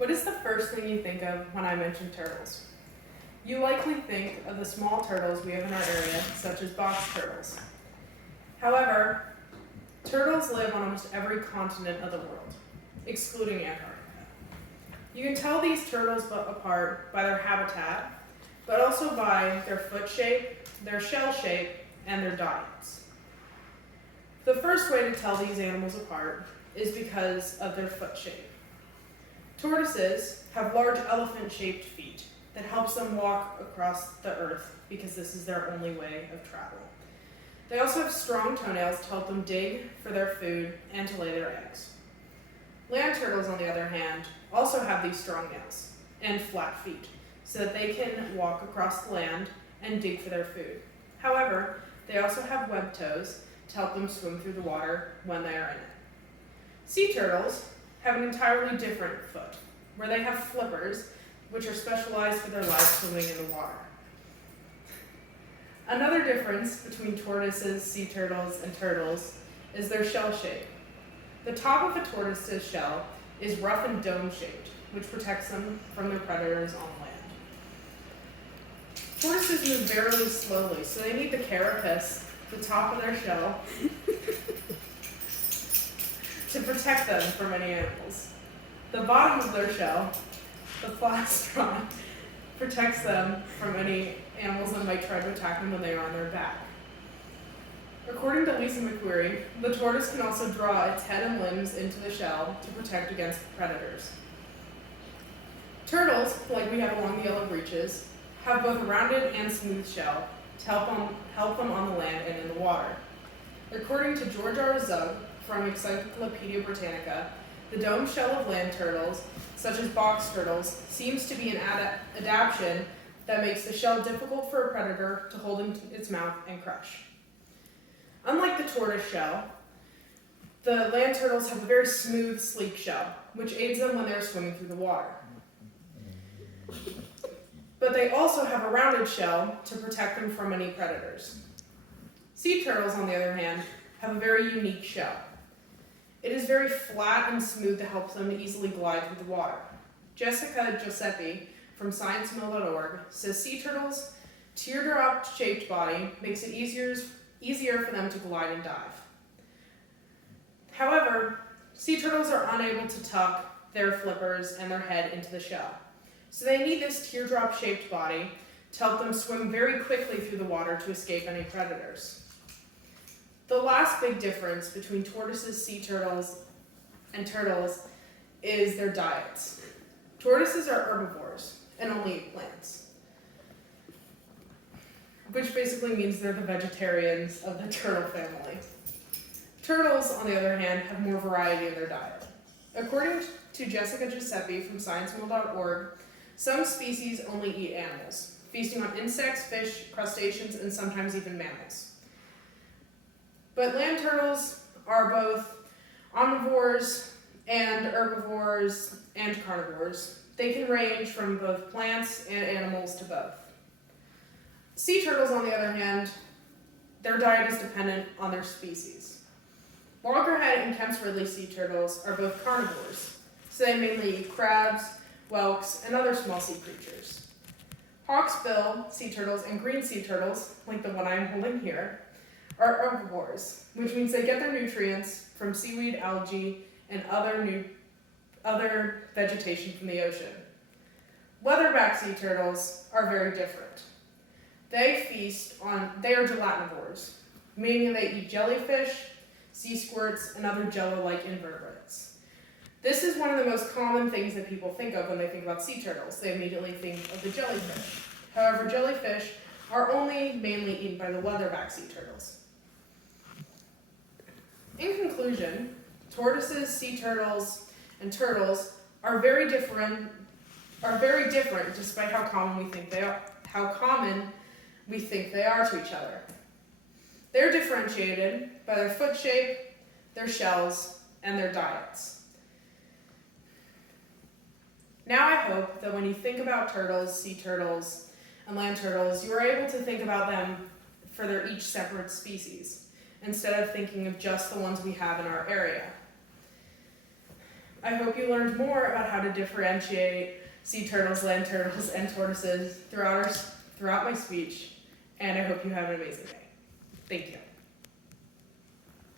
What is the first thing you think of when I mention turtles? You likely think of the small turtles we have in our area, such as box turtles. However, turtles live on almost every continent of the world, excluding Antarctica. You can tell these turtles apart by their habitat, but also by their foot shape, their shell shape, and their diets. The first way to tell these animals apart is because of their foot shape. Tortoises have large elephant-shaped feet that helps them walk across the earth because this is their only way of travel. They also have strong toenails to help them dig for their food and to lay their eggs. Land turtles, on the other hand, also have these strong nails and flat feet so that they can walk across the land and dig for their food. However, they also have webbed toes to help them swim through the water when they are in it. Sea turtles have an entirely different foot, where they have flippers, which are specialized for their life swimming in the water. Another difference between tortoises, sea turtles, and turtles is their shell shape. The top of a tortoise's shell is rough and dome-shaped, which protects them from their predators on land. Tortoises move very slowly, so they need the carapace, the top of their shell, to protect them from any animals. The bottom of their shell, the plastron, protects them from any animals that might try to attack them when they are on their back. According to Lisa McQuarrie, the tortoise can also draw its head and limbs into the shell to protect against predators. Turtles, like we have along the Yellow Breeches, have both a rounded and smooth shell to help them on the land and in the water. According to George R. Zug from Encyclopedia Britannica, the dome shell of land turtles, such as box turtles, seems to be an adaptation that makes the shell difficult for a predator to hold in its mouth and crush. Unlike the tortoise shell, the land turtles have a very smooth, sleek shell, which aids them when they're swimming through the water. But they also have a rounded shell to protect them from any predators. Sea turtles, on the other hand, have a very unique shell. It is very flat and smooth to help them easily glide through the water. Jessica Giuseppe from ScienceMill.org says sea turtles' teardrop-shaped body makes it easier for them to glide and dive. However, sea turtles are unable to tuck their flippers and their head into the shell. So they need this teardrop-shaped body to help them swim very quickly through the water to escape any predators. The last big difference between tortoises, sea turtles, and turtles is their diets. Tortoises are herbivores and only eat plants, which basically means they're the vegetarians of the turtle family. Turtles, on the other hand, have more variety in their diet. According to Jessica Giuseppe from ScienceMill.org, some species only eat animals, feasting on insects, fish, crustaceans, and sometimes even mammals. But land turtles are both omnivores and herbivores and carnivores. They can range from both plants and animals to both. Sea turtles, on the other hand, their diet is dependent on their species. Loggerhead and Kemp's Ridley sea turtles are both carnivores, so they mainly eat crabs, whelks, and other small sea creatures. Hawksbill sea turtles and green sea turtles, like the one I'm holding here, are herbivores, which means they get their nutrients from seaweed, algae, and other vegetation from the ocean. Leatherback sea turtles are very different. They are gelatinivores, meaning they eat jellyfish, sea squirts, and other jello-like invertebrates. This is one of the most common things that people think of when they think about sea turtles. They immediately think of the jellyfish. However, jellyfish are only mainly eaten by the leatherback sea turtles. In conclusion, tortoises, sea turtles, and turtles are very different despite how common we think they are to each other. They're differentiated by their foot shape, their shells, and their diets. Now I hope that when you think about turtles, sea turtles, and land turtles, you are able to think about them for their each separate species, instead of thinking of just the ones we have in our area. I hope you learned more about how to differentiate sea turtles, land turtles, and tortoises throughout my speech, and I hope you have an amazing day. Thank you.